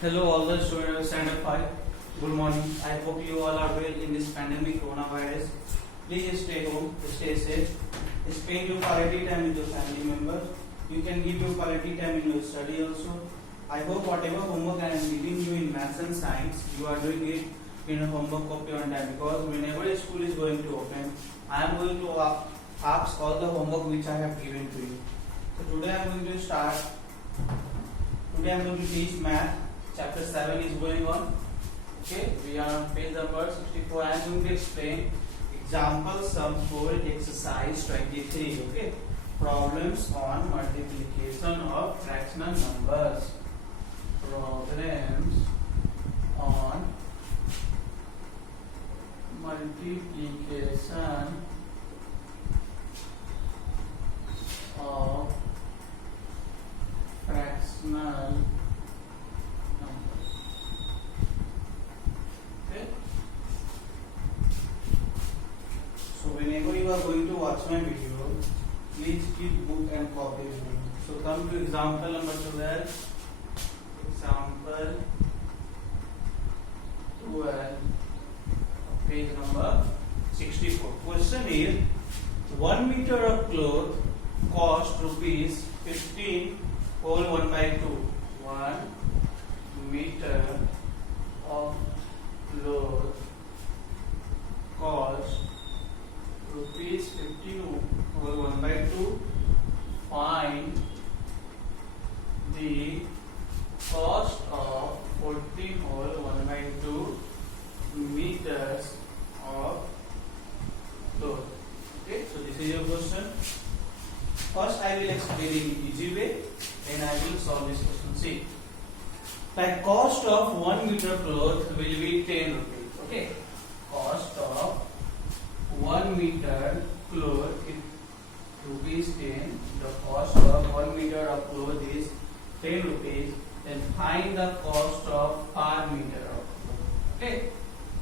Hello, all the students of Standard 5. Good morning. I hope you all are well in this pandemic coronavirus. Please stay home, stay safe. Spend your quality time with your family members. You can give your quality time in your study also. I hope whatever homework I am giving you in maths and science, you are doing it in a homework copy on time, because whenever school is going to open, I am going to ask all the homework which I have given to you. So today I am going to start. Today I am going to teach math. Chapter 7 is going on. Okay, we are on page number 64. I am going to explain example sum for exercise 23. Okay, problems on multiplication of fractional numbers. Problems on multiplication of fractional numbers. Okay. So whenever you are going to watch my video, please keep book and copy with me. So come to example number 12. Example 12, page number 64. Question is, 1 meter of cloth cost rupees 15 whole 1 by 2. 1 meter of cloth cost rupees 15 whole 1 by 2. Find the cost of 14 whole 1 by 2 meters of cloth. Okay, so this is your question. First I will explain in easy way, then I will solve this question. See, the cost of 1 meter cloth will be 10 rupees. Okay, cost of 1 meter cloth is rupees 10. The cost of 1 meter of cloth is 10 rupees. Then find the cost of 5 meter of cloth. Okay,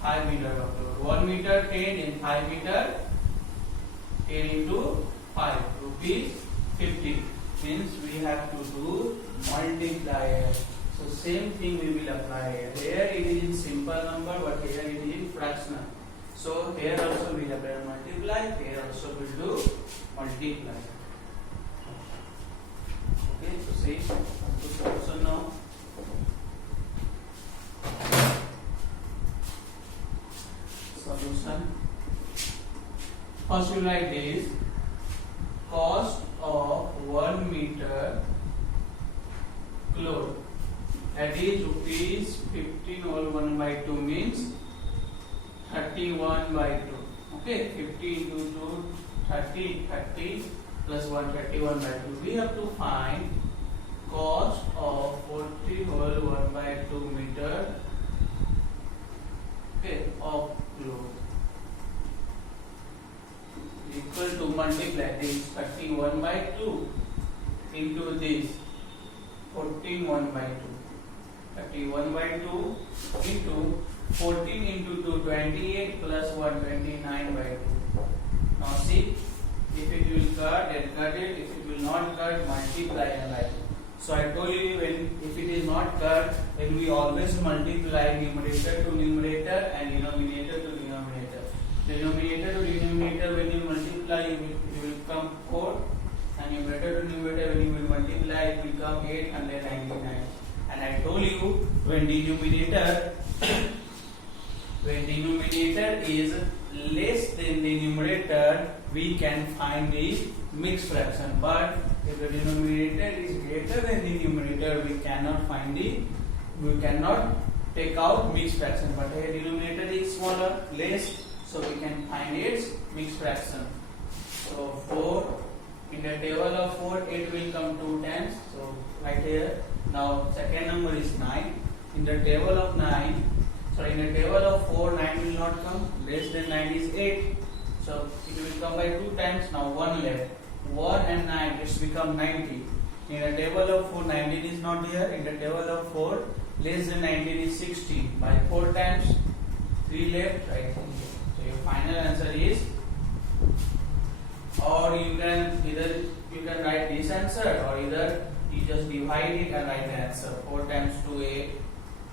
5 meter of cloth. 1 meter 10 and 5 meter 10 into 5 rupees 50. Means we have to do multiplier. So same thing we will apply here. Here it is in simple number, but here it is in fractional. So here also we will apply multiply. Here also we will do multiply. Okay, so see, come to solution now. Solution. First you write this. Cost of 1 meter cloth, that is rupees 15 whole 1 by 2 means 31 by 2. Okay, 50 into 2, 30, 30 plus 1, 31 by 2. We have to find cost of 40 whole 1 by 2 meter, okay, of cloth, equal to multiply this 31 by 2 into this 14 1 by 2. 31 by 2 into 14 into 2, 28 plus 1, 29 by 2. Now see, if it will cut, then cut it. If it will not cut, multiply and write. So I told you, when if it is not cut, then we always multiply numerator to numerator and denominator to denominator. Denominator to denominator, when you multiply, it will come 4, and numerator to numerator, when you will multiply, it will come 899. And I told you, when denominator is less than the numerator, we can find the mixed fraction. But if the denominator is greater than the numerator, we cannot take out mixed fraction. But here denominator is smaller, less, so we can find its mixed fraction. So 4, in the table of 4, 8 will come 2 times. So right here. Now second number is 9. In the table of 9, in the table of 4, 9 will not come. Less than 9 is 8. So it will come by 2 times. Now 1 left. 1 and 9, it's become 90. In the table of 4, 19 is not here. In the table of 4, less than 19 is 16. By 4 times, 3 left, right? So your final answer is, or you can either write this answer, or either you just divide it and write the answer. 4 times 2, 8,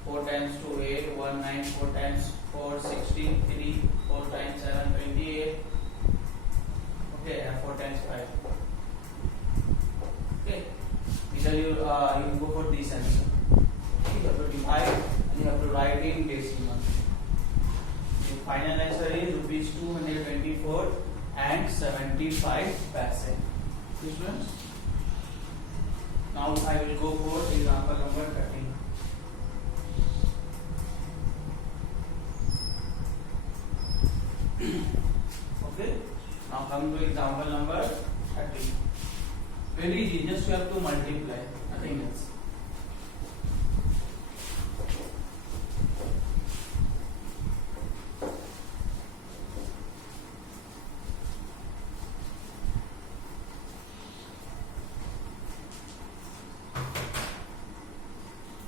4 times 2 8, 1 9, 4 times 4 16, 3, 4 times 7 28. Okay, and 4 times 5. Okay, either you go for this answer. You have to divide and you have to write in decimal. The final answer is rupees 224 and 75 paise. Students, now I will go for example number 13. Okay, now come to example number 13. Very easy, just you have to multiply, nothing else.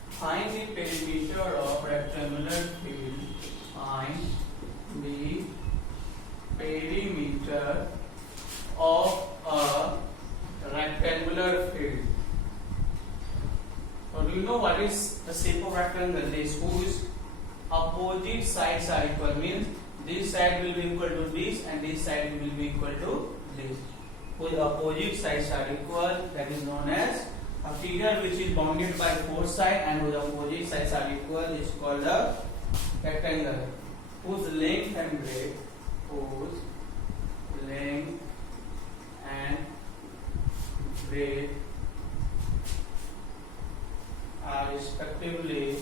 Find the perimeter of rectangular field. Find the perimeter of a rectangular field. So do you know what is the shape of rectangle? This whose opposite sides are equal, means this side will be equal to this and this side will be equal to this. Whose opposite sides are equal, that is known as a figure which is bounded by four sides and whose opposite sides are equal is called a rectangle. Whose length and breadth, whose length and breadth are respectively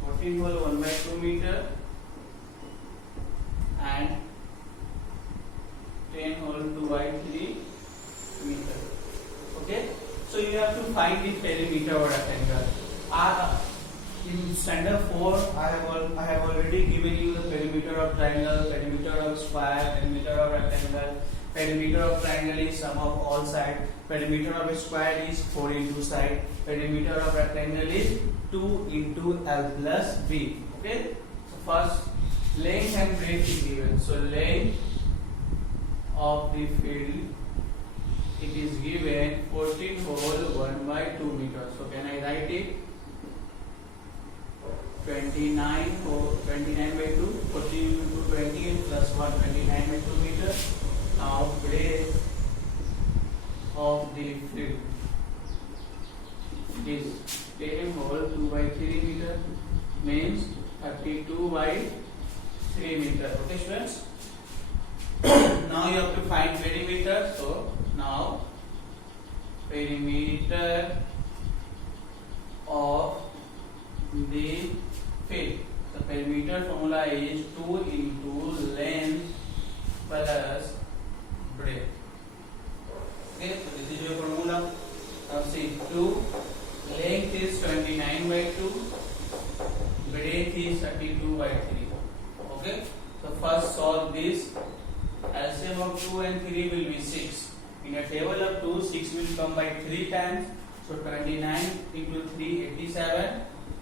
14 whole 1 by 2 meter and 10 whole 2 by 3 meter. Okay, so you have to find the perimeter of rectangle. In standard 4, I have already given you the perimeter of triangle, perimeter of square, perimeter of rectangle. Perimeter of triangle is sum of all sides. Perimeter of a square is 4 into side. Perimeter of rectangle is 2 into L plus B. Okay. So first, length and breadth is given. So length of the field, it is given 14 whole 1 by 2 meters. So can I write it? 29 by 2, 14 into 20 plus 1, 29 by 2 meters. Now breadth of the field is 10 whole 2 by 3 meter, means 32 by 3 meter. Okay students, now you have to find perimeter. So now perimeter of the field, the perimeter formula is 2 into length plus breadth. Okay, so this is your formula. Now see, 2 length is 29 by 2, breadth is 32 by 3. Okay, so first solve this. LCM of 2 and 3 will be 6. In a table of 2, 6 will come by 3 times. So 29 into 3, 87.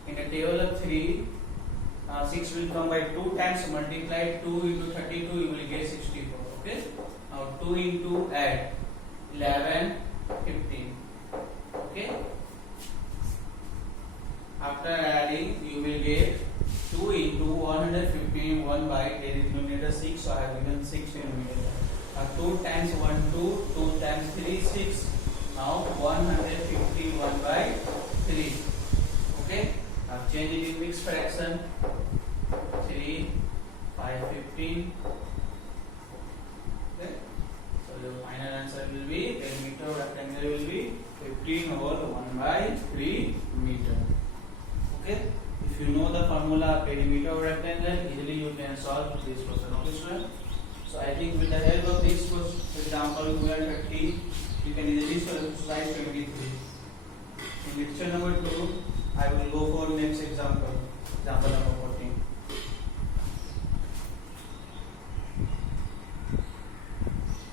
In a table of 3, 6 will come by 2 times. Multiply 2 into 32, you will get 64. Okay. Now 2 into add 11, 15. Okay. After adding, you will get 2 into 115, 1 by, there is numerator 6, so I have given 6 in numerator. 2 times 1, 2, 2 times 3, 6. Now 151 by 3. Okay. Now change it in mixed fraction. 3, 5, 15. Okay. So the final answer will be, perimeter of rectangle will be 15 over 1 by 3 meter. Okay. If you know the formula perimeter of rectangle, easily you can solve this question. Okay, student? So I think with the help of this question, for example, 1230, you can easily solve slide 23. In lecture number 2, I will go for next example. Example